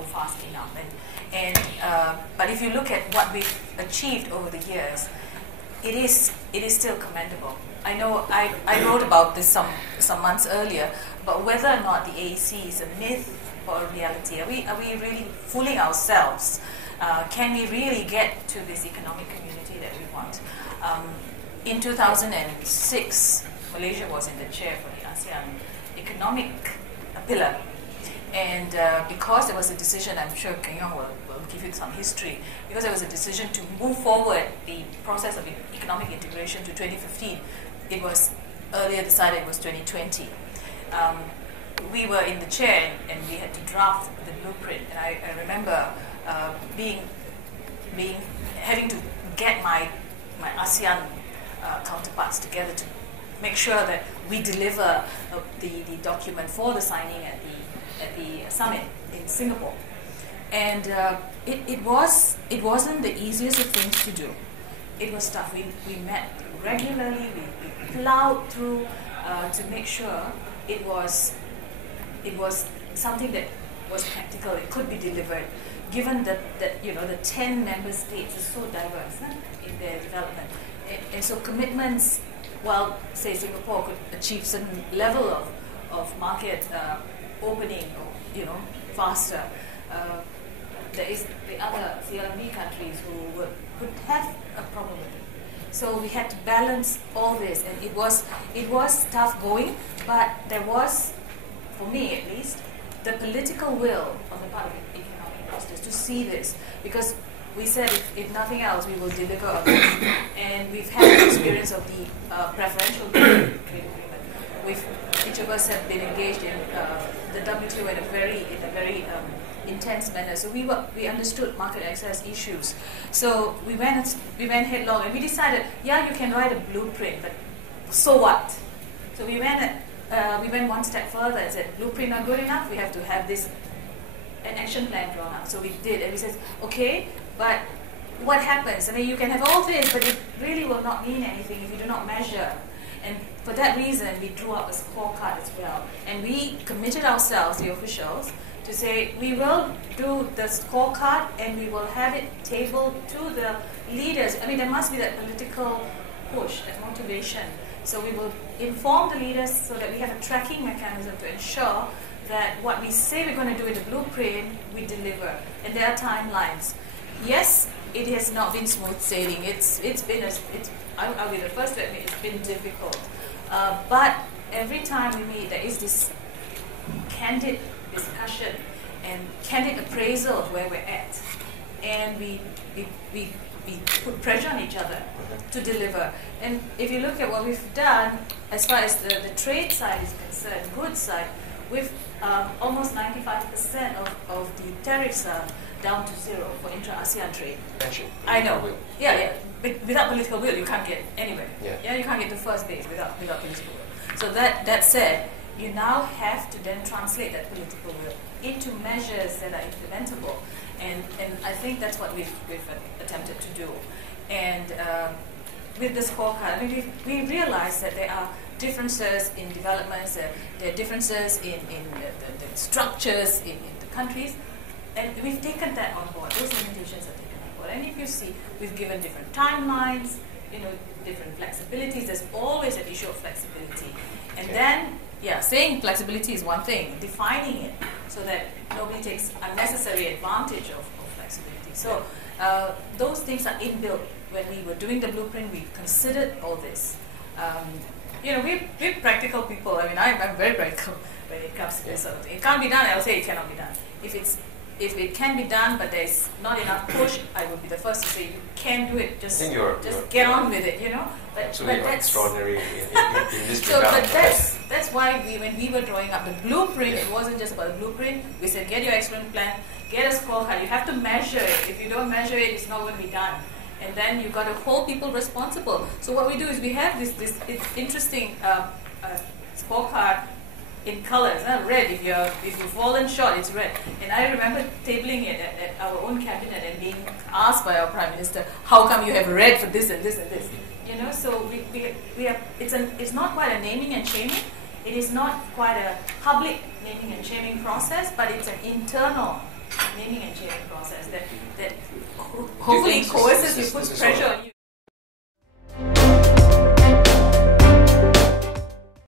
go fast enough. But if you look at what we've achieved over the years, it is still commendable. I know I wrote about this some months earlier, but whether or not the AEC is a myth or a reality, are we really fooling ourselves? Can we really get to this economic community that we want? In 2006, Malaysia was in the chair for the ASEAN economic pillar, and because there was a decision, I'm sure Keng Yong will give you some history, because there was a decision to move forward the process of economic integration to 2015. It was earlier decided it was 2020. We were in the chair and we had to draft the blueprint. And I remember having to get my ASEAN counterparts together to make sure that we deliver the document for the signing at the summit in Singapore. And it wasn't the easiest of things to do. It was tough. We met regularly. We plowed through to make sure it was something that was practical. It could be delivered, given that the 10 member states are so diverse in their development, and so commitments. While say Singapore could achieve certain level of market opening, or faster, there is the other CLMV countries who could have a problem with it. So we had to balance all this, and it was tough going, but there was, for me at least, the political will on the part of the economic clusters to see this, because we said if nothing else, we will deliver on this. And we've had the experience of the preferential trade agreement. Each of us have been engaged in the WTO in a very intense manner. So we understood market access issues. So we went headlong, and we decided, yeah, you can write a blueprint, but so what? So we went one step further and said, blueprint not good enough. We have to have an action plan drawn up. So we did, and we said, okay, but what happens? I mean, you can have all this, but it really will not mean anything if you do not measure. And for that reason, we drew up a scorecard as well. And we committed ourselves, the officials, to say we will do the scorecard and we will have it tabled to the leaders. I mean, there must be that political push, that motivation. So we will inform the leaders so that we have a tracking mechanism to ensure that what we say we're going to do in the blueprint, we deliver. And there are timelines. Yes, it has not been smooth sailing. I'll be the first to admit it's been difficult. But every time we meet, there is this candid discussion and candid appraisal of where we're at. And we put pressure on each other to deliver. And if you look at what we've done, as far as the trade side is concerned, goods side, we've almost 95% of the tariffs are down to zero for intra-ASEAN trade. I know. Yeah. Without political will, you can't get anywhere. Yeah, you can't get to first base without political will. So that said, you now have to then translate that political will into measures that are implementable. And I think that's what we've attempted to do. And with the scorecard, I mean, we realized that there are differences in developments, there are differences in the structures in the countries, and we've taken that on board. Those limitations are taken on board. And if you see, we've given different timelines, different flexibilities. There's always an issue of flexibility. And then, saying flexibility is one thing, defining it so that nobody takes unnecessary advantage of flexibility. So those things are inbuilt. When we were doing the blueprint, we considered all this. We're practical people. I mean, I'm very practical when it comes to this sort of thing. It can't be done, I'll say it cannot be done. If it can be done, but there's not enough push, I would be the first to say you can do it. Just get on with it, But absolutely that's extraordinary in this so, regard. but that's why when we were drawing up the blueprint, it wasn't just about the blueprint. We said, get your excellent plan, get a scorecard. You have to measure it. If you don't measure it, it's not going to be done. And then you've got to hold people responsible. So what we do is we have this interesting scorecard in colors. Red, if you've fallen short, it's red. And I remember tabling it at our own cabinet and being asked by our Prime Minister, how come you have red for this and this and this? So we have, it's not quite a naming and shaming. It is not quite a public naming and shaming process, but it's an internal naming and shaming process that hopefully coerces you, puts pressure on you.